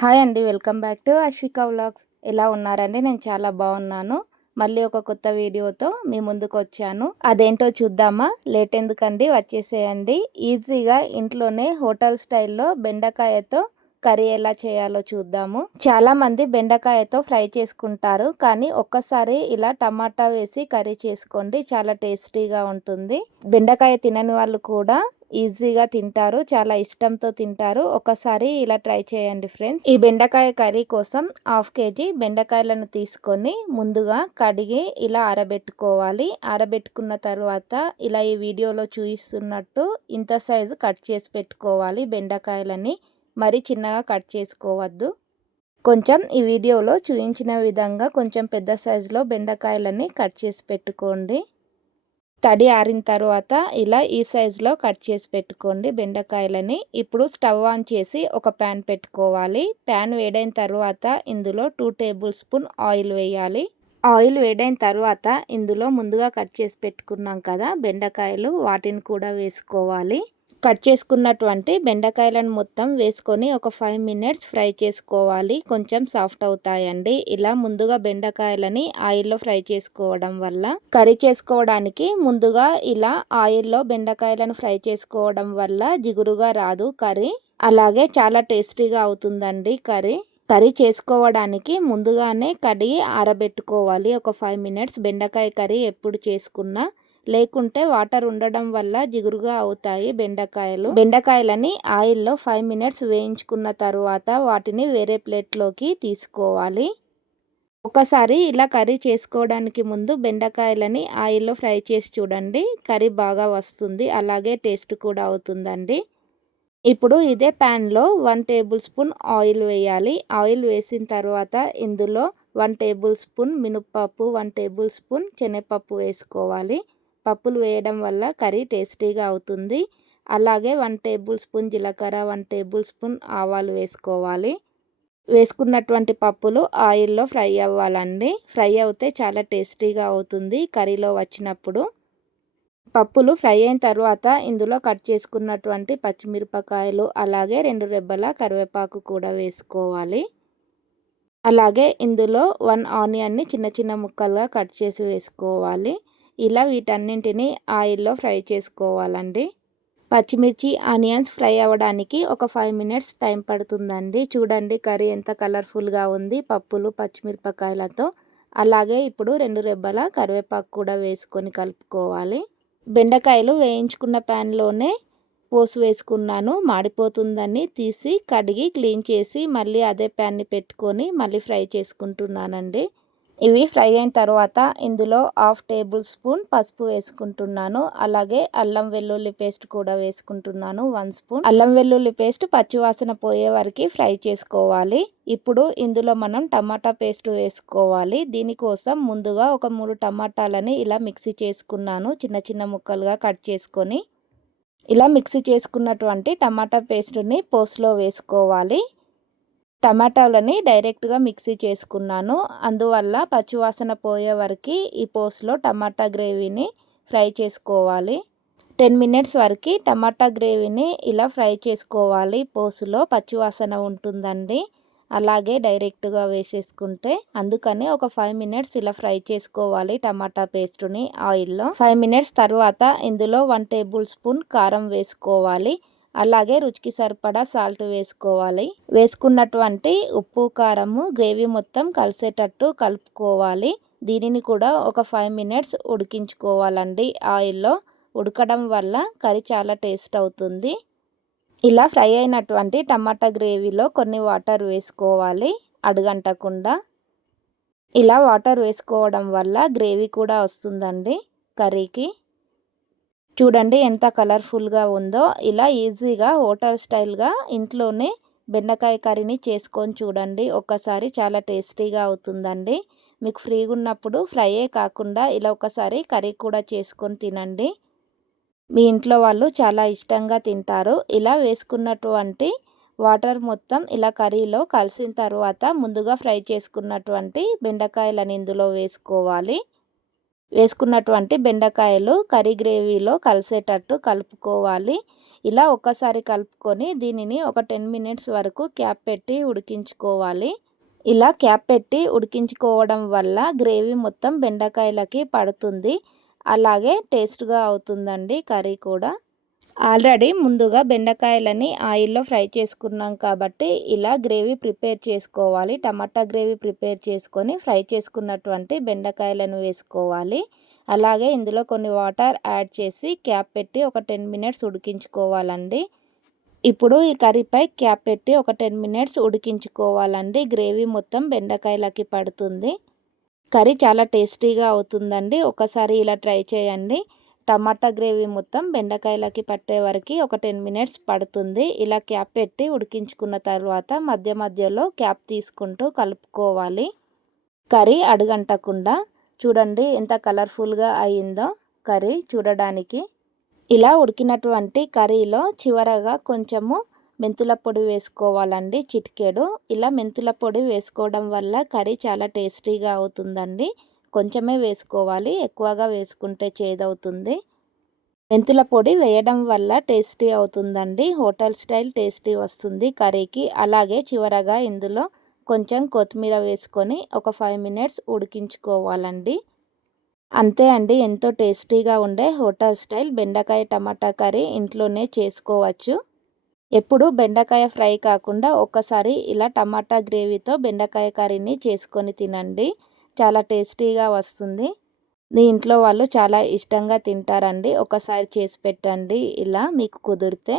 Hi అండి welcome back to Ashwika vlogs. ఎలా ఉన్నారండి? నేను చాలా బాగున్నాను. మళ్ళీ ఒక కొత్త వీడియోతో మీ ముందుకు వచ్చాను. అదేంటో చూద్దామా? లేట్ ఎందుకండి? వచ్చేసేయండి. ఈజీగా ఇంట్లోనే హోటల్ స్టైల్లో బెండకాయతో కర్రీ ఎలా చేయాలో చూద్దాము. చాలామంది బెండకాయతో ఫ్రై చేసుకుంటారు కానీ ఒక్కసారి ఇలా టమాటా వేసి కర్రీ చేసుకోండి చాలా టేస్టీగా ఉంటుంది. బెండకాయ తినని వాళ్ళు కూడా ఈజీగా తింటారు చాలా ఇష్టంతో తింటారు. ఒకసారి ఇలా ట్రై చేయండి ఫ్రెండ్స్. ఈ బెండకాయ కర్రీ కోసం హాఫ్ కేజీ బెండకాయలను తీసుకొని ముందుగా కడిగి ఇలా ఆరబెట్టుకోవాలి. ఆరబెట్టుకున్న తర్వాత ఇలా ఈ వీడియోలో చూపిస్తున్నట్టు ఇంత సైజు కట్ చేసి పెట్టుకోవాలి బెండకాయలని. మరీ చిన్నగా కట్ చేసుకోవద్దు. కొంచెం ఈ వీడియోలో చూపించిన విధంగా కొంచెం పెద్ద సైజులో బెండకాయలని కట్ చేసి పెట్టుకోండి. తడి ఆరిన తర్వాత ఇలా ఈ సైజులో కట్ చేసి పెట్టుకోండి బెండకాయలని. ఇప్పుడు స్టవ్ ఆన్ చేసి ఒక ప్యాన్ పెట్టుకోవాలి. ప్యాన్ వేడైన తర్వాత ఇందులో టూ టేబుల్ స్పూన్ ఆయిల్ వేయాలి. ఆయిల్ వేడైన తర్వాత ఇందులో ముందుగా కట్ చేసి పెట్టుకున్నాం కదా బెండకాయలు వాటిని కూడా వేసుకోవాలి. కట్ చేసుకున్నటువంటి బెండకాయలను మొత్తం వేసుకొని ఒక ఫైవ్ మినిట్స్ ఫ్రై చేసుకోవాలి. కొంచెం సాఫ్ట్ అవుతాయండి. ఇలా ముందుగా బెండకాయలని ఆయిల్లో ఫ్రై చేసుకోవడం వల్ల కర్రీ చేసుకోవడానికి ముందుగా ఇలా ఆయిల్లో బెండకాయలను ఫ్రై చేసుకోవడం వల్ల జిగురుగా రాదు కర్రీ. అలాగే చాలా టేస్టీగా అవుతుందండి కర్రీ. కర్రీ చేసుకోవడానికి ముందుగానే కడిగి ఆరబెట్టుకోవాలి. ఒక ఫైవ్ మినిట్స్ బెండకాయ కర్రీ ఎప్పుడు చేసుకున్నా. లేకుంటే వాటర్ ఉండడం వల్ల జిగురుగా అవుతాయి బెండకాయలు. బెండకాయలని ఆయిల్లో ఫైవ్ మినిట్స్ వేయించుకున్న తర్వాత వాటిని వేరే ప్లేట్లోకి తీసుకోవాలి. ఒకసారి ఇలా కర్రీ చేసుకోవడానికి ముందు బెండకాయలని ఆయిల్లో ఫ్రై చేసి చూడండి. కర్రీ బాగా వస్తుంది అలాగే టేస్ట్ కూడా అవుతుందండి. ఇప్పుడు ఇదే ప్యాన్లో వన్ టేబుల్ స్పూన్ ఆయిల్ వేయాలి. ఆయిల్ వేసిన తర్వాత ఇందులో వన్ టేబుల్ స్పూన్ మినప్పప్పు వన్ టేబుల్ స్పూన్ శనగపప్పు వేసుకోవాలి. పప్పులు వేయడం వల్ల కర్రీ టేస్టీగా అవుతుంది. అలాగే వన్ టేబుల్ స్పూన్ జీలకర్ర వన్ టేబుల్ స్పూన్ ఆవాలు వేసుకోవాలి. వేసుకున్నటువంటి పప్పులు ఆయిల్లో ఫ్రై అవ్వాలండి. ఫ్రై అవుతే చాలా టేస్టీగా అవుతుంది కర్రీలో వచ్చినప్పుడు. పప్పులు ఫ్రై అయిన తర్వాత ఇందులో కట్ చేసుకున్నటువంటి పచ్చిమిరపకాయలు అలాగే రెండు రెబ్బల కరివేపాకు కూడా వేసుకోవాలి. అలాగే ఇందులో వన్ ఆనియన్ని చిన్న చిన్న ముక్కలుగా కట్ చేసి వేసుకోవాలి. ఇలా వీటన్నింటిని ఆయిల్లో ఫ్రై చేసుకోవాలండి. పచ్చిమిర్చి ఆనియన్స్ ఫ్రై అవ్వడానికి ఒక ఫైవ్ మినిట్స్ టైం పడుతుందండి. చూడండి కర్రీ ఎంత కలర్ఫుల్గా ఉంది. పప్పులు పచ్చిమిరపకాయలతో. అలాగే ఇప్పుడు రెండు రెబ్బల కరివేపాకు కూడా వేసుకొని కలుపుకోవాలి. బెండకాయలు వేయించుకున్న ప్యాన్లోనే పోసు వేసుకున్నాను. మాడిపోతుందని తీసి కడిగి క్లీన్ చేసి మళ్ళీ అదే ప్యాన్ని పెట్టుకొని మళ్ళీ ఫ్రై చేసుకుంటున్నానండి. ఇవి ఫ్రై అయిన తర్వాత ఇందులో హాఫ్ టేబుల్ స్పూన్ పసుపు వేసుకుంటున్నాను. అలాగే అల్లం వెల్లుల్లి పేస్ట్ కూడా వేసుకుంటున్నాను. One spoon. అల్లం వెల్లుల్లి పేస్ట్ పచ్చివాసన పోయే వరకు ఫ్రై చేసుకోవాలి. ఇప్పుడు ఇందులో మనం టమాటా పేస్ట్ వేసుకోవాలి. దీనికోసం ముందుగా ఒక మూడు టమాటాలని ఇలా మిక్సీ చేసుకున్నాను. చిన్న చిన్న ముక్కలుగా కట్ చేసుకొని. ఇలా మిక్సీ చేసుకున్నటువంటి టమాటా పేస్ట్ని పోస్ట్లో వేసుకోవాలి. టమాటాలని డైరెక్ట్గా మిక్సీ చేసుకున్నాను. అందువల్ల పచ్చివాసన పోయే వరకు ఈ పోస్లో టమాటా గ్రేవీని ఫ్రై చేసుకోవాలి. టెన్ మినిట్స్ వరకు టమాటా గ్రేవీని ఇలా ఫ్రై చేసుకోవాలి. పోసులో పచ్చివాసన ఉంటుందండి. అలాగే డైరెక్ట్గా వేసేసుకుంటే అందుకని ఒక ఫైవ్ మినిట్స్ ఇలా ఫ్రై చేసుకోవాలి టమాటా పేస్ట్ని ఆయిల్లో. ఫైవ్ మినిట్స్ తర్వాత ఇందులో వన్ టేబుల్ స్పూన్ కారం వేసుకోవాలి. అలాగే రుచికి సరిపడా సాల్ట్ వేసుకోవాలి. వేసుకున్నటువంటి ఉప్పు కారము గ్రేవీ మొత్తం కలిసేటట్టు కలుపుకోవాలి. దీనిని కూడా ఒక ఫైవ్ మినిట్స్ ఉడికించుకోవాలండి. ఆయిల్లో ఉడకడం వల్ల కర్రీ చాలా టేస్ట్ అవుతుంది. ఇలా ఫ్రై అయినటువంటి టమాటా గ్రేవీలో కొన్ని వాటర్ వేసుకోవాలి అడుగంటకుండా. ఇలా వాటర్ వేసుకోవడం వల్ల గ్రేవీ కూడా వస్తుందండి కర్రీకి. చూడండి ఎంత కలర్ఫుల్గా ఉందో. ఇలా ఈజీగా హోటల్ స్టైల్గా ఇంట్లోనే బెండకాయ కర్రీని చేసుకొని చూడండి. ఒక్కసారి చాలా టేస్టీగా అవుతుందండి. మీకు ఫ్రీగా ఉన్నప్పుడు ఫ్రైయే కాకుండా ఇలా ఒకసారి కర్రీ కూడా చేసుకొని తినండి. మీ ఇంట్లో వాళ్ళు చాలా ఇష్టంగా తింటారు. ఇలా వేసుకున్నటువంటి వాటర్ మొత్తం ఇలా కర్రీలో కలిసిన తర్వాత ముందుగా ఫ్రై చేసుకున్నటువంటి బెండకాయలను ఇందులో వేసుకోవాలి. వేసుకున్నటువంటి బెండకాయలు కర్రీ గ్రేవీలో కలిసేటట్టు కలుపుకోవాలి. ఇలా ఒక్కసారి కలుపుకొని దీనిని ఒక టెన్ మినిట్స్ వరకు క్యాప్ పెట్టి ఉడికించుకోవాలి. ఇలా క్యాప్ పెట్టి ఉడికించుకోవడం వల్ల గ్రేవీ మొత్తం బెండకాయలకి పడుతుంది. అలాగే టేస్ట్గా అవుతుందండి కర్రీ కూడా. ఆల్రెడీ ముందుగా బెండకాయలని ఆయిల్లో ఫ్రై చేసుకున్నాం కాబట్టి ఇలా గ్రేవీ ప్రిపేర్ చేసుకోవాలి. టమాటా గ్రేవీ ప్రిపేర్ చేసుకొని ఫ్రై చేసుకున్నటువంటి బెండకాయలను వేసుకోవాలి. అలాగే ఇందులో కొన్ని వాటర్ యాడ్ చేసి క్యాప్ పెట్టి ఒక టెన్ మినిట్స్ ఉడికించుకోవాలండి. ఇప్పుడు ఈ కర్రీపై క్యాప్ పెట్టి ఒక టెన్ మినిట్స్ ఉడికించుకోవాలండి. గ్రేవీ మొత్తం బెండకాయలకి పడుతుంది. కర్రీ చాలా టేస్టీగా అవుతుందండి. ఒకసారి ఇలా ట్రై చేయండి. టమాటా గ్రేవీ మొత్తం బెండకాయలకి పట్టే వరకు ఒక టెన్ మినిట్స్ పడుతుంది. ఇలా క్యాప్ పెట్టి ఉడికించుకున్న తర్వాత మధ్య మధ్యలో క్యాప్ తీసుకుంటూ కలుపుకోవాలి. కర్రీ అడుగంటకుండా చూడండి ఎంత కలర్ఫుల్గా అయిందో కర్రీ చూడడానికి. ఇలా ఉడికినటువంటి కర్రీలో చివరగా కొంచెము మెంతుల పొడి వేసుకోవాలండి చిటికెడు. ఇలా మెంతుల పొడి వేసుకోవడం వల్ల కర్రీ చాలా టేస్టీగా అవుతుందండి. కొంచెమే వేసుకోవాలి. ఎక్కువగా వేసుకుంటే చేదవుతుంది. మెంతుల పొడి వేయడం వల్ల టేస్టీ అవుతుందండి. హోటల్ స్టైల్ టేస్టీ వస్తుంది కర్రీకి. అలాగే చివరగా ఇందులో కొంచెం కొత్తిమీర వేసుకొని ఒక ఫైవ్ మినిట్స్ ఉడికించుకోవాలండి. అంతే అండి. ఎంతో టేస్టీగా ఉండే హోటల్ స్టైల్ బెండకాయ టమాటా కర్రీ ఇంట్లోనే చేసుకోవచ్చు. ఎప్పుడు బెండకాయ ఫ్రై కాకుండా ఒక్కసారి ఇలా టమాటా గ్రేవీతో బెండకాయ కర్రీని చేసుకొని తినండి. చాలా టేస్టీగా వస్తుంది. మీ ఇంట్లో వాళ్ళు చాలా ఇష్టంగా తింటారండి. ఒకసారి చేసి పెట్టండి ఇలా మీకు కుదిరితే.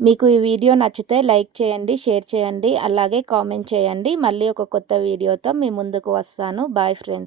మీకు ఈ వీడియో నచ్చితే లైక్ చేయండి షేర్ చేయండి అలాగే కామెంట్ చేయండి. మళ్ళీ ఒక కొత్త వీడియోతో మీ ముందుకు వస్తాను. Bye friends.